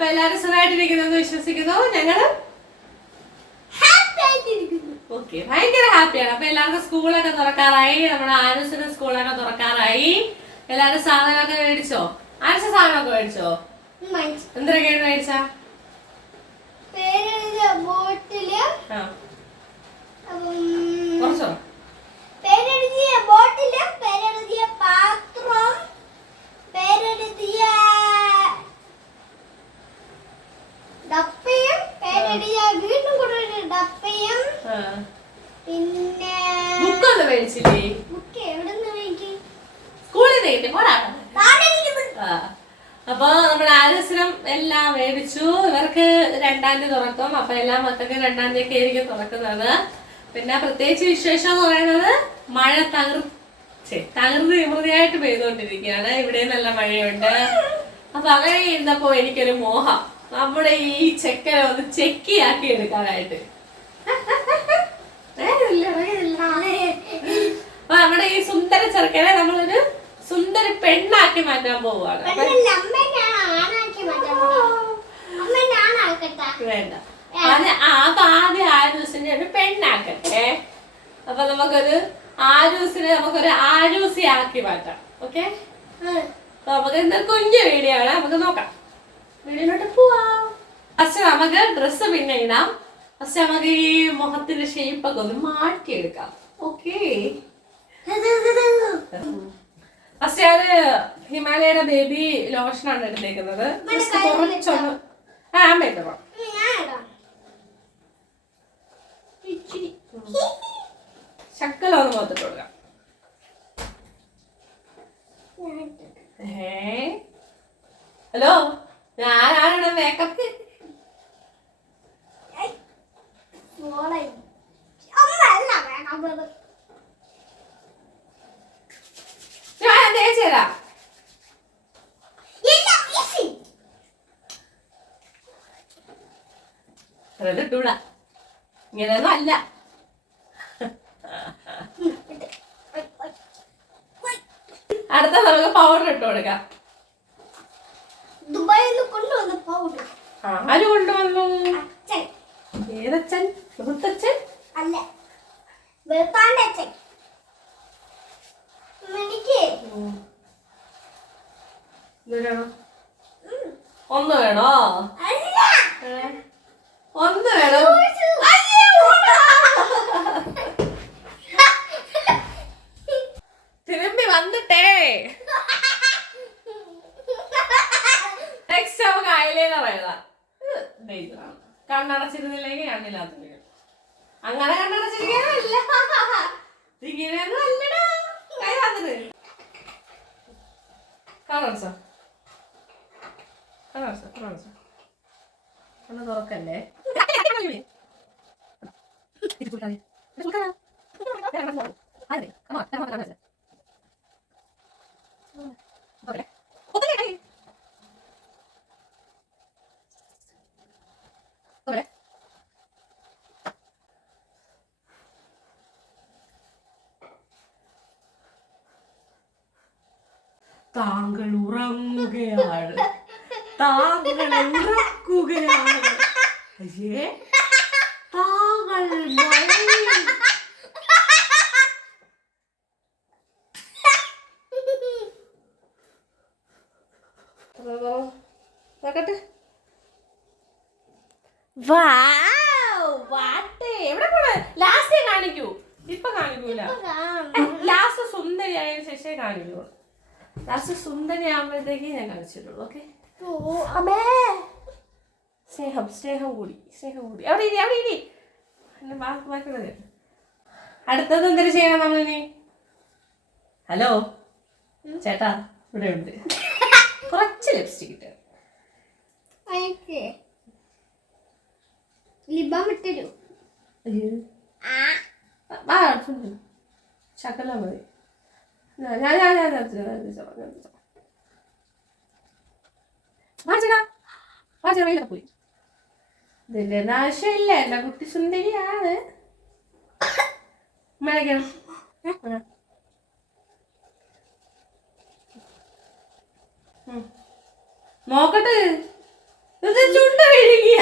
അപ്പൊ എല്ലാരും സുഖമായിട്ടിരിക്കുന്നു വിശ്വസിക്കുന്നു. ഞങ്ങള് ഓക്കെ ഭയങ്കര ഹാപ്പിയാണ്. അപ്പൊ എല്ലാവർക്കും സ്കൂളൊക്കെ തുറക്കാറായി. നമ്മുടെ ആനുസിന് സ്കൂളൊക്കെ തുറക്കാറായി. എല്ലാരും സാധനമൊക്കെ മേടിച്ചോ? ആനുസ സാധനമൊക്കെ മേടിച്ചോ? എന്തൊക്കെയാണ് മേടിച്ച? കുറച്ചോ? പിന്നെ ബുക്കൊന്നും മേടിച്ചില്ലേ? സ്കൂളിൽ നിന്ന് പോരാ. അപ്പൊ നമ്മുടെ ആനുസിനും എല്ലാം മേടിച്ചു. ഇവർക്ക് 2-ാം തീയതി തുറക്കും. അപ്പൊ എല്ലാ മക്കൾക്ക് 2-ാം തീയതി ആയിരിക്കും തുറക്കുന്നത്. പിന്നെ പ്രത്യേകിച്ച് വിശേഷം എന്ന് പറയുന്നത് മഴ തകർന്ന് വിമൃതിയായിട്ട് പെയ്തുകൊണ്ടിരിക്കുകയാണ്. ഇവിടെ നല്ല മഴയുണ്ട്. അപ്പൊ അങ്ങനെ ഇരുന്നപ്പോ എനിക്കൊരു മോഹം നമ്മുടെ ഈ ചെക്കനെ ഒന്ന് ചെക്കിയാക്കി എടുക്കാനായിട്ട്. അപ്പൊ നമ്മുടെ ഈ സുന്ദര ചെറുക്കനെ നമ്മളൊരു സുന്ദര പെണ്ണാക്കി മാറ്റാൻ പോവുകയാണ്. വേണ്ട, അപ്പൊ ആദ്യം ആരൂസിനെ ഒരു പെണ്ണാക്കട്ടെ. അപ്പൊ നമുക്കൊരു ആരൂസിനെ ആരൂസി ആക്കി മാറ്റാം. ഓക്കെ, അപ്പൊ നമുക്ക് എന്താ കുഞ്ഞു വീഡിയോ ആണ്. നമുക്ക് നോക്കാം, വീഡിയോയിലോട്ട് പോവാം. ഫസ്റ്റ് നമുക്ക് ഡ്രസ്സ് പിന്നെ ഇടാം. ഫസ്റ്റ് നമുക്ക് ഈ മുഖത്തിന്റെ ഷേപ്പ് ഒക്കെ ഒന്ന് മാറ്റിയെടുക്കാം. ഓക്കെ, ഫസ്റ്റ് ഞാന് ഹിമാലയയുടെ ബേബി ലോഷനാണ് എടുത്തേക്കുന്നത്. കുറച്ചൊന്ന് അമ്മയിട്ടോ ശക്കലൊന്ന് മൊത്തിട്ട് കൊടുക്കാം. ഹലോ, ഞാനാണ് മേക്കപ്പ്. ഞാൻ തേച്ച് തരാം. ഇട്ടൂടാ, ഇങ്ങനെയൊന്നും അല്ല. അടുത്ത നമുക്ക് പൗഡർ ഇട്ട് കൊടുക്കാം. ആര് കൊണ്ടുവന്നു? ഏതച്ഛൻ? സുഹൃത്തച്ഛൻ അല്ല, ഒന്ന് വേണോ? ഒന്ന് വേണോ? തിരുമ്പി വന്നിട്ടേ നെക്സ്റ്റ് നമുക്ക് ഐലൈനർ എഴുതാം. കണ്ണടച്ചിരുന്നില്ലെങ്കിൽ കണ്ണില്ലാത്ത അങ്ങനെ കണ്ണടച്ചിരിക്കാനല്ല, ഇങ്ങനെയൊന്നും അല്ലടാ. കൈ വന്നത് കാണാ കണ്ണ് തുറക്കല്ലേ. താങ്കൾ ഉറങ്ങുകയാണ്, താങ്കൾ ഉറക്കുകയാണ്. അയ്യേ, താങ്കൾ നോക്കട്ടെ. എവിടെ പോണേ? ലാസ്റ്റേ കാണിക്കൂ, ഇപ്പൊ കാണിക്കൂല. ലാസ്റ്റ് സുന്ദരി ആയതിനു ശേഷമേ കാണിക്കൂ. ലാസ്റ്റ് സുന്ദരി ആകുമ്പോഴത്തേക്ക് ഞാൻ കാണിച്ചിട്ടുള്ളൂ. ഓക്കെ, സ്നേഹം കൂടി. അവിടെ ഇരി. അടുത്തത് എന്തൊരു ചെയ്യണം നമ്മളിനി? ഹലോ ചേട്ടാ, ഇവിടെ ഉണ്ട് കുറച്ച് ലിപ്സ്റ്റിക് ഇട്ട്. ശകലം മതി. പോയി. ഇതിന്റെ നാശമില്ല, എന്റെ കുട്ടി സുന്ദരിയാണ്. നോക്കട്ടെ, ചുണ്ട് വിഴുങ്ങിയ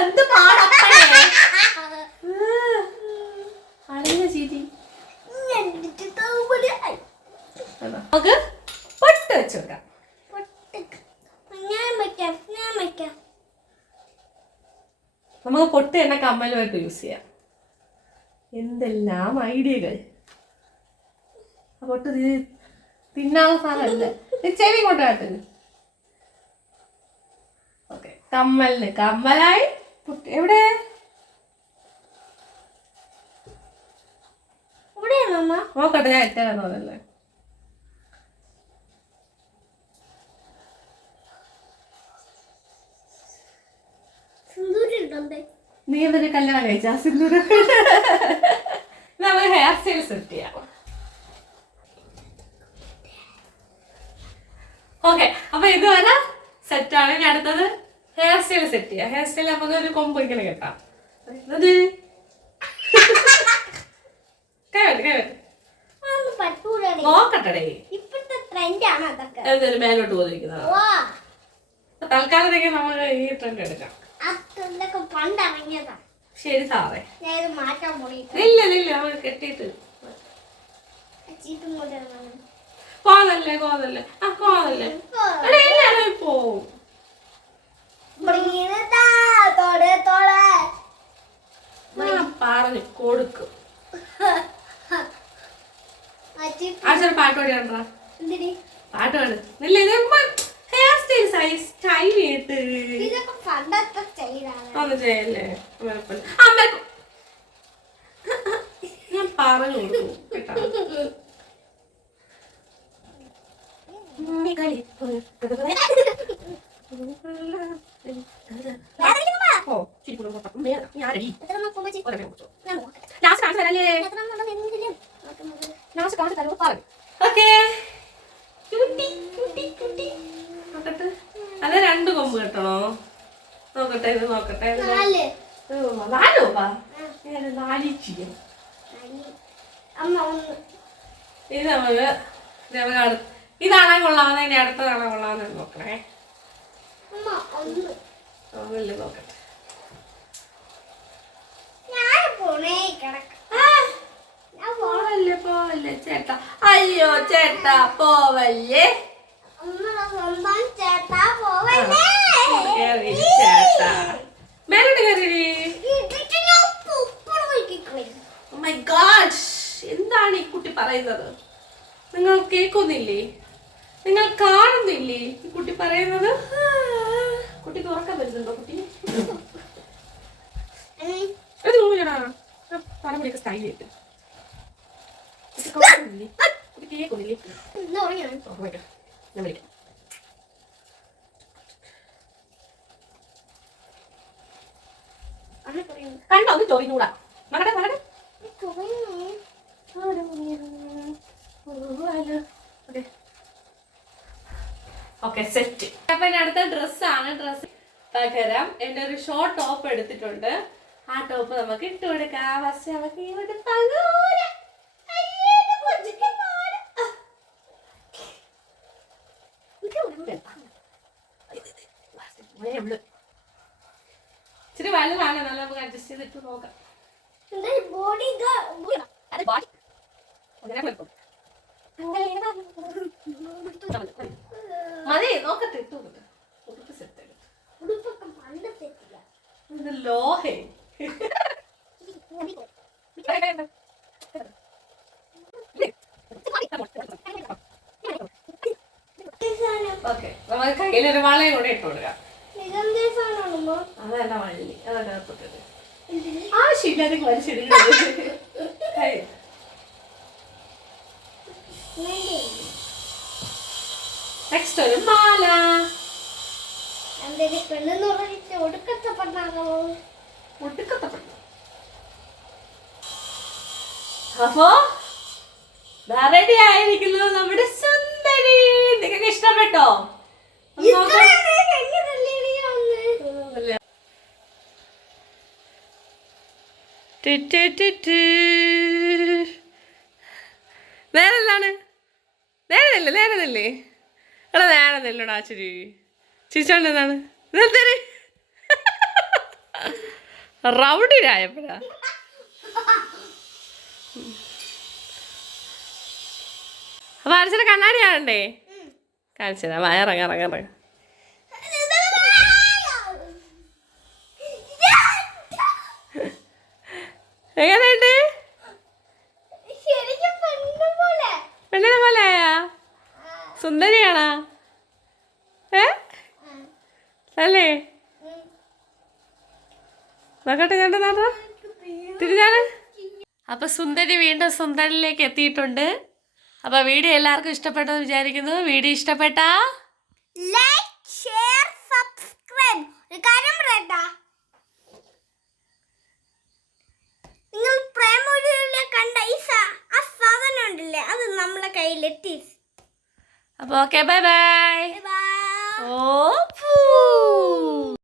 എന്ത് പാടപ്പഴേ അടങ്ങ ചീതി. നമുക്ക് പൊട്ട് വെച്ച് കൊടുക്കാം. നമുക്ക് പൊട്ട് തന്നെ കമ്മലുമായിട്ട് യൂസ് ചെയ്യാം. എന്തെല്ലാം ഐഡിയകൾ. പൊട്ട് തിന്നാനുള്ള സാധനമല്ലേ, ചെവി കൊണ്ട് കാട്ടുന്നു. ഓക്കെ, കമ്മലിന് കമ്മലായി പൊട്ട്. എവിടെ നോക്കട്ടെ, ഞാൻ എത്താന്ന് പറഞ്ഞല്ലേ. നീ എന്തൊരു കല്യാണം കഴിച്ചാ സിന്ദൂരം? നമുക്ക് ഹെയർ സ്റ്റൈൽ സെറ്റ് ചെയ്യാം. ഓക്കെ, അപ്പൊ ഇതുവരെ സെറ്റാണ്. ഇനി അടുത്തത് ഹെയർ സ്റ്റൈൽ സെറ്റ് ചെയ്യാം. ഹെയർ സ്റ്റൈൽ നമുക്ക് ഒരു കൊമ്പ് ഇങ്ങനെ കെട്ടാം. നോക്കട്ടെ, എന്തായാലും മേലോട്ട് പോയിരിക്കുന്നത്. തൽക്കാലത്തേക്ക് നമ്മൾ ഈ ട്രെൻഡ് എടുക്കാം. ശരി സാറേ. ഇല്ല ഇല്ല, നമ്മൾ കെട്ടിയിട്ട് കോതല്ലേ കോതല്ലേ ആ കോതല്ലേ പോവും. പറഞ്ഞു കൊടുക്കും. ആശൊരു പാട്ട് പാടിയാണ്ടാ, പാട്ട് പാട്. ഇല്ല ഇത് ഹെയർ സ്റ്റൈൽ സ്റ്റൈൽ ചെയ്തിട്ട് ഒന്നും ചെയ്യല്ലേ. ഞാൻ പറഞ്ഞു കൊടുക്കും കേട്ടോ. അത് 2 കൊമ്പ് കെട്ടണോ? നോക്കട്ടെ, ഇത് നോക്കട്ടെ. 4 ഇത് നമുക്ക് ഇതാണോ കൊള്ളാവുന്ന, ഇനി അടുത്തതാണോ കൊള്ളാവുന്ന നോക്കണേ. നോക്കട്ടെ. പോവല്ലേ പോവല്ലേ ചേട്ടാ. അയ്യോ ചേട്ടാ പോവല്ലേ. ചേട്ടാ മേലോട്ട് കയറി. മൈ ഗോഡ്, എന്താണ് ഈ കുട്ടി പറയുന്നത്? നിങ്ങൾ കേൾക്കുന്നില്ലേ? നിങ്ങൾ കാണുന്നില്ലേ ഈ കുട്ടി പറയുന്നത്? കുട്ടിക്ക് ഉറക്കം വരുന്നുണ്ടോ? കുട്ടി തലമുടിയൊക്കെ സ്റ്റൈൽ ചെയ്തിട്ട് കേൾക്കുന്നില്ലേ? ഞാൻ വിളിക്കാം. കണ്ടോ? ഒന്ന് ചൊറിഞ്ഞൂടാ. മകടെ മകടെ ഓക്കെ സെറ്റ്. അപ്പൊ അടുത്ത ഡ്രസ്സാണ്. ഡ്രസ് പകരം എന്റെ ഒരു ഷോർട്ട് ടോപ്പ് എടുത്തിട്ടുണ്ട്. ആ ടോപ്പ് നമുക്ക് ഇട്ട് കൊടുക്കാം. പക്ഷെ നമുക്ക് ഇവിടെ ഇച്ചിരി വലുതാണ്, നല്ല നമുക്ക് അഡ്ജസ്റ്റ് ചെയ്തിട്ട് നോക്കാം. മതി, നോക്കട്ടെ, ഇട്ട് നോക്കട്ടെ. ഉടുപ്പ് സെറ്റ് ലോഹേ. ഓക്കെ, നമുക്ക് കയ്യിലൊരു വളയും കൂടെ ഇട്ട് കൊടുക്കാം. അതല്ല വള്ളി, അതല്ല ആവശ്യമില്ലാതെ വലിച്ചെടുക്കുന്നത്. നെക്സ്റ്റ് ഒരു മാല. അപ്പോ റെഡി ആയിരിക്കുന്നു നമ്മുടെ സുന്ദരി. നിങ്ങൾക്ക് ഇഷ്ടപ്പെട്ടോ? നേരെന്താണ്? നേരല്ലേ? എടാ നേരെ നെല്ലടാ ചിരി ചിരിച്ചോണ്ട് എന്താണ് ഇതെന്തേര് റൗഡിലായപ്പോഴാ അപ്പൊ അരച്ചത് കണ്ണാടി കാണണ്ടേ കാണിച്ചതാ ഇറങ്ങ എങ്ങനെയുണ്ട് പെണ്ണിനെ പോലെയാ സുന്ദരിയാണാ അല്ലേ നോക്കട്ടെ ഞാൻ തിരിഞ്ഞാണ്. അപ്പൊ സുന്ദരി വീണ്ടും സുന്ദരിലേക്ക് എത്തിയിട്ടുണ്ട്. അപ്പൊ വീഡിയോ എല്ലാവർക്കും ഇഷ്ടപ്പെട്ടെന്ന് വിചാരിക്കുന്നു. വീഡിയോ ഇഷ്ടപ്പെട്ടാ ലൈക്ക് ഷെയർ സബ്സ്ക്രൈബ്. ഒരു കാര്യം പറയട്ടാ, നിങ്ങൾ പ്രേമൊഴിയിലെ കണ്ട ആ സാധനം ഉണ്ടല്ലേ, അത് നമ്മളെ കയ്യിലെത്തി. അപ്പൊ ഓക്കെ ബൈ ബൈ. ബൈ. ഓ